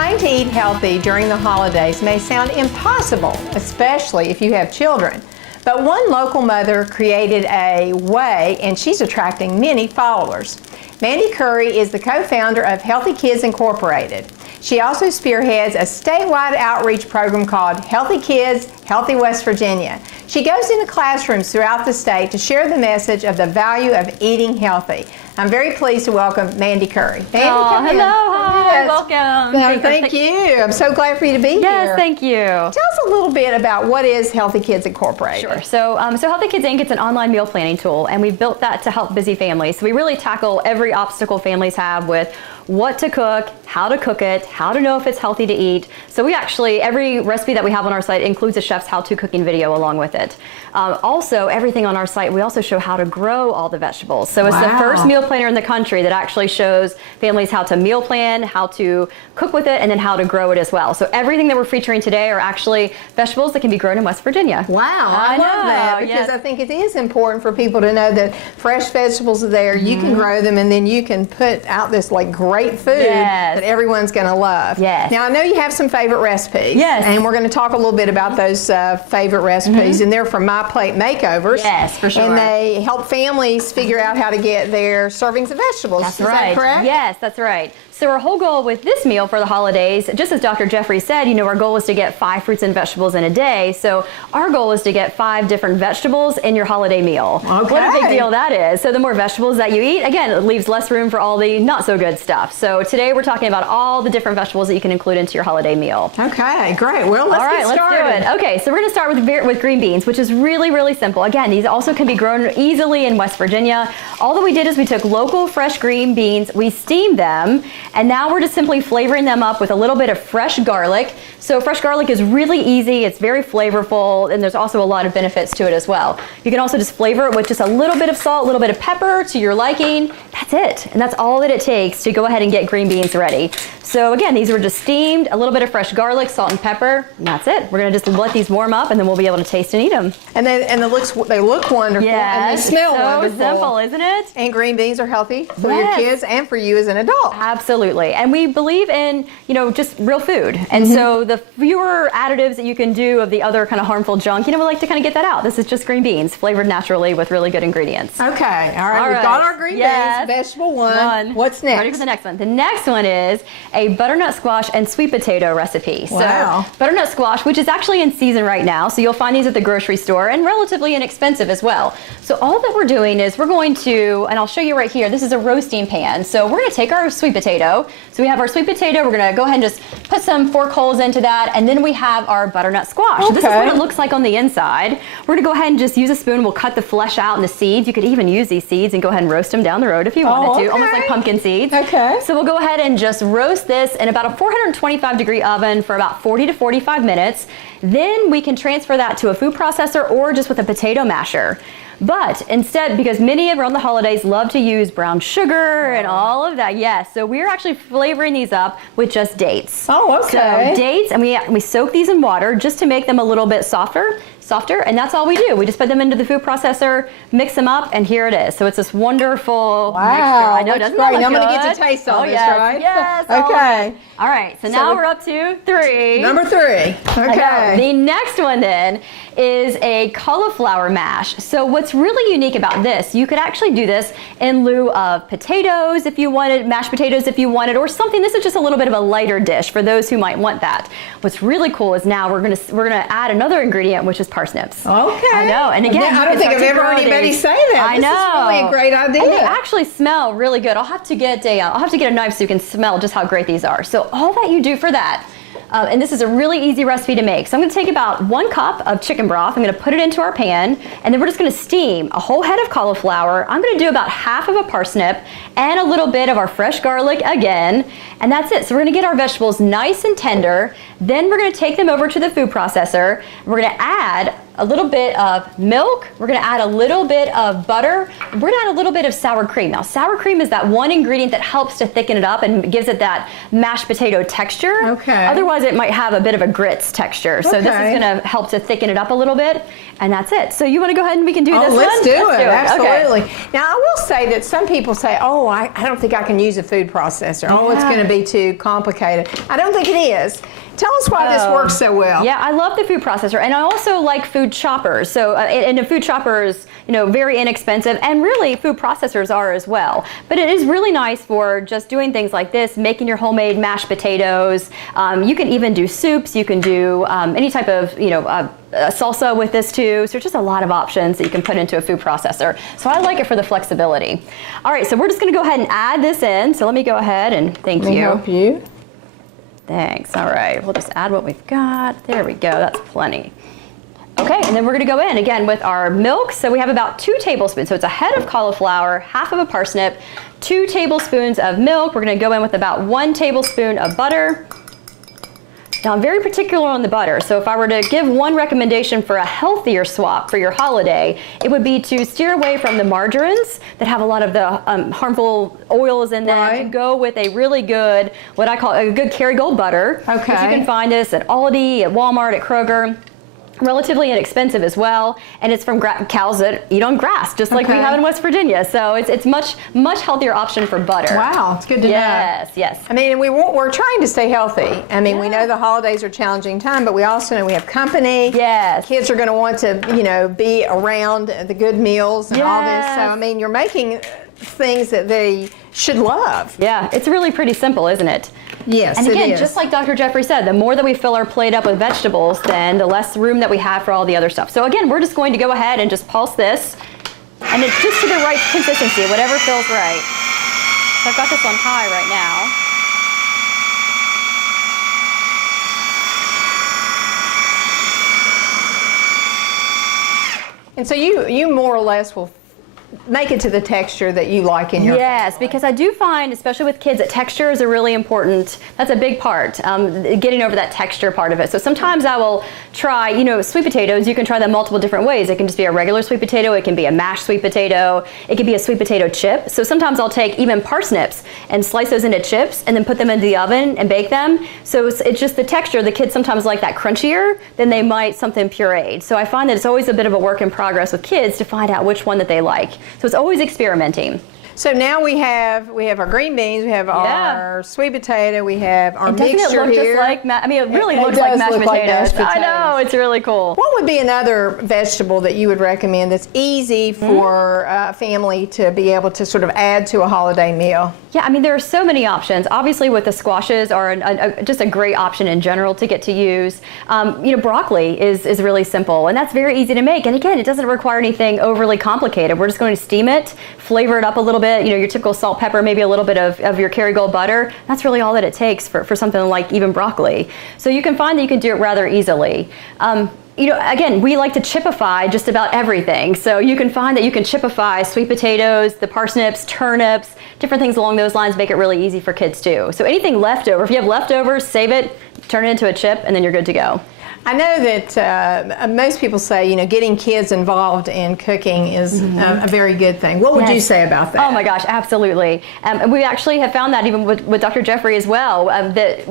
Trying to eat healthy during the holidays may sound impossible, especially if you have children. But one local mother created a way, and she's attracting many followers. Mandy Curry is the co-founder of Healthy Kids Incorporated. She also spearheads a statewide outreach program called Healthy Kids, Healthy West Virginia. She goes into classrooms throughout the state to share the message of the value of eating healthy. I'm very pleased to welcome Mandy Curry. Mandy, come in. Hi, yes. welcome. No, thank you. I'm so glad for you to be here. Yes, thank you. Tell us a little bit about what is Healthy Kids Incorporated. Sure. So Healthy Kids Inc. It's an online meal planning tool, and we built that to help busy families. So we really tackle every obstacle families have with what to cook, how to cook it, how to know if it's healthy to eat. So we actually, every recipe that we have on our site includes a chef's how-to cooking video along with it. Also, everything on our site, we also show how to grow all the vegetables. So it's the first meal planner in the country that actually shows families how to meal plan, how to cook with it, and then how to grow it as well. So everything that we're featuring today are actually vegetables that can be grown in West Virginia. Wow, I love that, because I think it is important for people to know that fresh vegetables are there, you can grow them, and then you can put out this like great food that everyone's going to love. Yes. Now I know you have some favorite recipes. Yes. And we're going to talk a little bit about those favorite recipes, and they're from My Plate Makeovers. Yes, for sure. And they help families figure out how to get their servings of vegetables. That's is right. that correct? Yes, that's right. So our whole goal with this meal for the holidays, just as Dr. Jeffrey said, our goal is to get 5 fruits and vegetables in a day. So our goal is to get 5 different vegetables in your holiday meal. Okay. What a big deal that is. So the more vegetables that you eat, again, it leaves less room for all the not so good stuff. So today we're talking about all the different vegetables that you can include into your holiday meal. Okay, great. Well, let's get started. Let's do it. Okay, so we're going to start with green beans, which is really, really simple. Again, these also can be grown easily in West Virginia. All that we did is we took local fresh green beans, we steamed them, and now we're just simply flavoring them up with a little bit of fresh garlic. So fresh garlic is really easy, it's very flavorful, and there's also a lot of benefits to it as well. You can also just flavor it with just a little bit of salt, a little bit of pepper to your liking. That's it, and that's all that it takes to go ahead and get green beans ready. So again, these were just steamed, a little bit of fresh garlic, salt and pepper, and that's it. We're gonna just let these warm up, and then we'll be able to taste and eat them. And they look wonderful, and they smell wonderful. So simple, isn't it? And green beans are healthy for your kids and for you as an adult. Absolutely. And we believe in, just real food. And so the fewer additives that you can do of the other kind of harmful junk, we like to kind of get that out. This is just green beans flavored naturally with really good ingredients. Okay. All right. We've got our green beans. Vegetable one. What's next? Ready for the next one. The next one is a butternut squash and sweet potato recipe. Wow. So butternut squash, which is actually in season right now. So you'll find these at the grocery store and relatively inexpensive as well. So all that we're doing is we're going to, and I'll show you right here, this is a roasting pan. So we're going to take our sweet potato. So we have our sweet potato. We're going to go ahead and just put some fork holes into that. And then we have our butternut squash. So this is what it looks like on the inside. We're going to go ahead and just use a spoon. We'll cut the flesh out and the seeds. You could even use these seeds and go ahead and roast them down the road if you wanted to, almost like pumpkin seeds. Okay. So we'll go ahead and just roast this in about a 425-degree oven for about 40 to 45 minutes. Then we can transfer that to a food processor or just with a potato masher. But instead, because many around the holidays love to use brown sugar and all of that, yes. So we're actually flavoring these up with just dates. Oh, okay. So dates, and we soak these in water just to make them a little bit softer, and that's all we do. We just put them into the food processor, mix them up, and here it is. So it's this wonderful mixture. I know, doesn't that look I'm good? going to get to taste all this, right? Yes. Okay. All right, so now we're up to 3. Number 3. Okay. The next one then is a cauliflower mash. So what's really unique about this, you could actually do this in lieu of potatoes if you wanted, mashed potatoes if you wanted, or something. This is just a little bit of a lighter dish for those who might want that. What's really cool is now we're gonna add another ingredient, which is parsnips. Okay. I know, and again, I don't think I've ever heard anybody say that. I know. This is really a great idea. And they actually smell really good. I'll have to get a knife so you can smell just how great these are. So all that you do for that, and this is a really easy recipe to make. So I'm going to take about 1 cup of chicken broth. I'm going to put it into our pan, and then we're just going to steam a whole head of cauliflower. I'm going to do about half of a parsnip and a little bit of our fresh garlic again, and that's it. So we're going to get our vegetables nice and tender. Then we're going to take them over to the food processor. We're going to add a little bit of milk. We're gonna add a little bit of butter. We're gonna add a little bit of sour cream. Now, sour cream is that one ingredient that helps to thicken it up and gives it that mashed potato texture. Okay. Otherwise, it might have a bit of a grits texture. So this is gonna help to thicken it up a little bit, and that's it. So you wanna go ahead and we can do this one? Let's do it, absolutely. Okay. Now, I will say that some people say, oh, I don't think I can use a food processor. Oh, it's gonna be too complicated. I don't think it is. Tell us why this works so well. Yeah, I love the food processor, and I also like food choppers. So, and a food chopper is, very inexpensive, and really food processors are as well. But it is really nice for just doing things like this, making your homemade mashed potatoes. You can even do soups. You can do any type of, salsa with this too. So there's just a lot of options that you can put into a food processor. So I like it for the flexibility. All right, so we're just going to go ahead and add this in. So let me go ahead and thank you. Help you. Thanks. All right, we'll just add what we've got. There we go. That's plenty. Okay, and then we're going to go in again with our milk. So we have about 2 tablespoons. So it's a head of cauliflower, half of a parsnip, 2 tablespoons of milk. We're going to go in with about 1 tablespoon of butter. Now, I'm very particular on the butter, so if I were to give one recommendation for a healthier swap for your holiday, it would be to steer away from the margarines that have a lot of the harmful oils in them, and go with a really good, what I call a good Kerrygold butter. Okay. You can find this at Aldi, at Walmart, at Kroger. Relatively inexpensive as well, and it's from cows that eat on grass, just like we have in West Virginia. So it's much healthier option for butter. Wow, it's good to know. Yes. I mean, we're trying to stay healthy. I mean, we know the holidays are a challenging time, but we also know we have company. Yes. Kids are going to want to, be around the good meals and all this. So I mean, you're making things that they should love. Yeah, it's really pretty simple, isn't it? Yes, and again, it is. Just like Dr. Jeffrey said, the more that we fill our plate up with vegetables, then the less room that we have for all the other stuff. So again, we're just going to go ahead and just pulse this, and it's just to the right consistency, whatever feels right. So I've got this on high right now. And so you more or less will make it to the texture that you like in your Yes, family. because I do find, especially with kids, that texture is a really important, that's a big part, getting over that texture part of it. So sometimes I will try, sweet potatoes, you can try them multiple different ways. It can just be a regular sweet potato, it can be a mashed sweet potato, it can be a sweet potato chip. So sometimes I'll take even parsnips and slice those into chips and then put them into the oven and bake them. So it's just the texture. The kids sometimes like that crunchier than they might something pureed. So I find that it's always a bit of a work in progress with kids to find out which one that they like. So it's always experimenting. So now we have our green beans, we have our sweet potato, we have our mixture Doesn't it look here. just like it really looks like mashed potatoes. I know, it's really cool. What would be another vegetable that you would recommend that's easy for a family to be able to sort of add to a holiday meal? Yeah, I mean, there are so many options. Obviously, with the squashes are just a great option in general to get to use. Broccoli is really simple, and that's very easy to make. And again, it doesn't require anything overly complicated. We're just going to steam it, flavor it up a little bit, your typical salt, pepper, maybe a little bit of your Kerrygold butter. That's really all that it takes for something like even broccoli. So you can find that you can do it rather easily. Again, we like to chipify just about everything. So you can find that you can chipify sweet potatoes, the parsnips, turnips, different things along those lines make it really easy for kids too. So anything leftover, if you have leftovers, save it, turn it into a chip, and then you're good to go. I know that most people say, getting kids involved in cooking is a very good thing. What would you say about that? Oh my gosh, absolutely. And we actually have found that even with Dr. Jeffrey as well, that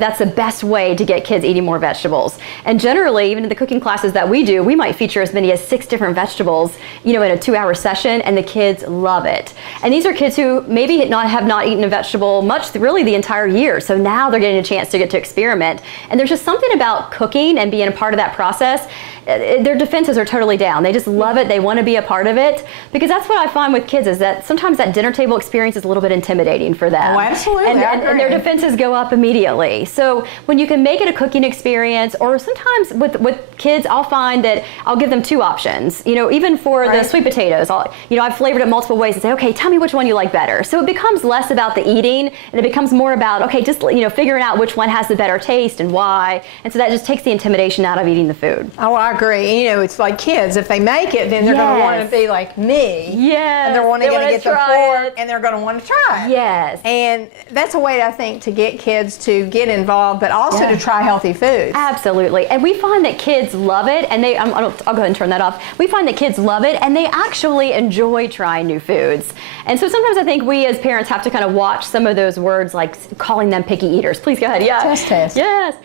that's the best way to get kids eating more vegetables. And generally, even in the cooking classes that we do, we might feature as many as 6 different vegetables, in a 2-hour session, and the kids love it. And these are kids who maybe have not eaten a vegetable much, really the entire year. So now they're getting a chance to get to experiment. And there's just something about cooking and being a part of that process. Their defenses are totally down. They just love it. They want to be a part of it, because that's what I find with kids is that sometimes that dinner table experience is a little bit intimidating for them. Oh, absolutely. And their defenses go up immediately. So when you can make it a cooking experience, or sometimes with kids, I'll find that I'll give them 2 options. Even for the sweet potatoes, I've flavored it multiple ways and say, okay, tell me which one you like better. So it becomes less about the eating and it becomes more about, okay, just figuring out which one has the better taste and why. And so that just takes the intimidation out of eating the food. Oh, I agree. You know, it's like kids. If they make it, then they're going to want to be like me. Yes. And they're going to get the fork, and they're going to want to try it. Yes. And that's a way, I think, to get kids to get involved, but also to try healthy foods. Absolutely. And we find that kids love it, and I'll go ahead and turn that off. We find that kids love it, and they actually enjoy trying new foods. And so sometimes I think we as parents have to kind of watch some of those words, like calling them picky eaters. Please go ahead. Yeah. Test. Yes.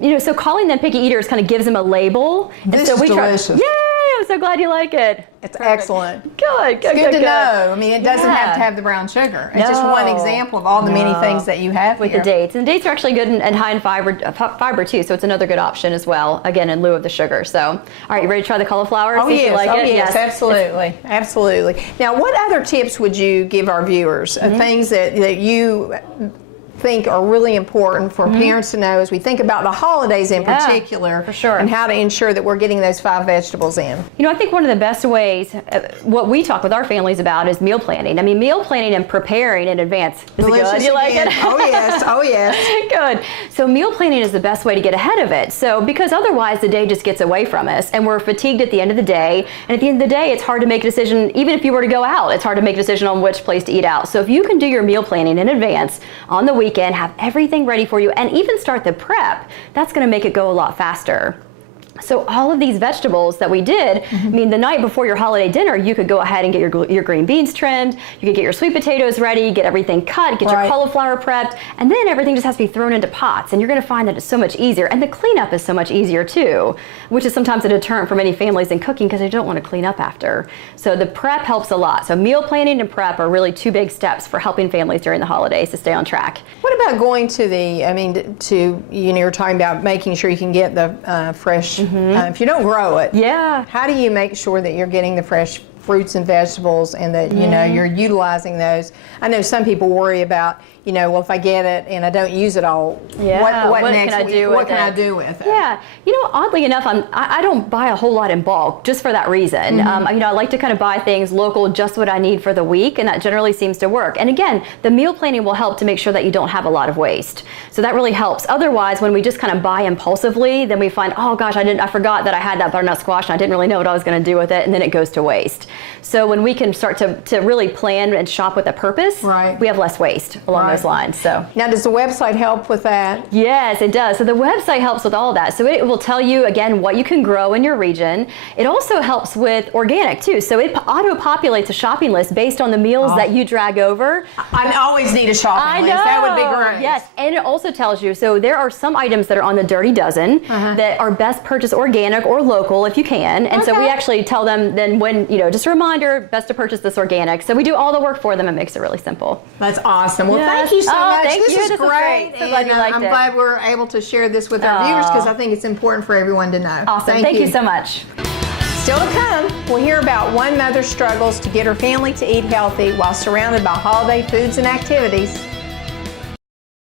You know, so calling them picky eaters kind of gives them a label. This is delicious. Yay! I'm so glad you like it. It's excellent. Good. It's good to know. I mean, it doesn't have to have the brown sugar. It's just one example of all the many things that you have with here. the dates. And the dates are actually good and high in fiber too, so it's another good option as well, again, in lieu of the sugar. So, all right, you ready to try the cauliflower? Oh, See if you like it? Yes, absolutely. Absolutely. Now, what other tips would you give our viewers? Things that you think are really important for parents to know as we think about the holidays in particular, for sure, and how to ensure that we're getting those 5 vegetables in. You know, I think one of the best ways, what we talk with our families about is meal planning. I mean, meal planning and preparing in advance is good. You like it? Oh yes, oh yes. Good. So meal planning is the best way to get ahead of it. So because otherwise the day just gets away from us and we're fatigued at the end of the day. And at the end of the day, it's hard to make a decision. Even if you were to go out, it's hard to make a decision on which place to eat out. So if you can do your meal planning in advance on the weekend, have everything ready for you, and even start the prep, that's going to make it go a lot faster. So all of these vegetables that we did, I mean, the night before your holiday dinner, you could go ahead and get your green beans trimmed, you could get your sweet potatoes ready, get everything cut, get your cauliflower prepped, and then everything just has to be thrown into pots, and you're going to find that it's so much easier, and the cleanup is so much easier too, which is sometimes a deterrent for many families in cooking because they don't want to clean up after. So the prep helps a lot. So meal planning and prep are really 2 big steps for helping families during the holidays to stay on track. What about going to you're talking about making sure you can get the fresh, if you don't grow it, how do you make sure that you're getting the fresh fruits and vegetables and that you're utilizing those? I know some people worry about, well, if I get it and I don't use it all, what next? What can I do with it? Yeah, oddly enough, I don't buy a whole lot in bulk just for that reason. I like to kind of buy things local, just what I need for the week, and that generally seems to work. And again, the meal planning will help to make sure that you don't have a lot of waste. So that really helps. Otherwise, when we just kind of buy impulsively, then we find, oh gosh, I forgot that I had that butternut squash and I didn't really know what I was going to do with it, and then it goes to waste. So when we can start to really plan and shop with a purpose, we have less waste along those lines. So now, does the website help with that? Yes, it does. So the website helps with all that. So it will tell you again what you can grow in your region. It also helps with organic too. So it auto-populates a shopping list based on the meals that you drag over. I always need a shopping list. That would be great. Yes, and it also tells you. So there are some items that are on the Dirty Dozen that are best purchased organic or local if you can. And so we actually tell them then when just a reminder, best to purchase this organic. So we do all the work for them. It makes it really simple. That's awesome. Well, thank you so much. Thank this you. is great. So glad you liked I'm it. glad we're able to share this with our viewers because I think it's important for everyone to know. Awesome. Thank you so much. Still to come, we'll hear about one mother's struggles to get her family to eat healthy while surrounded by holiday foods and activities.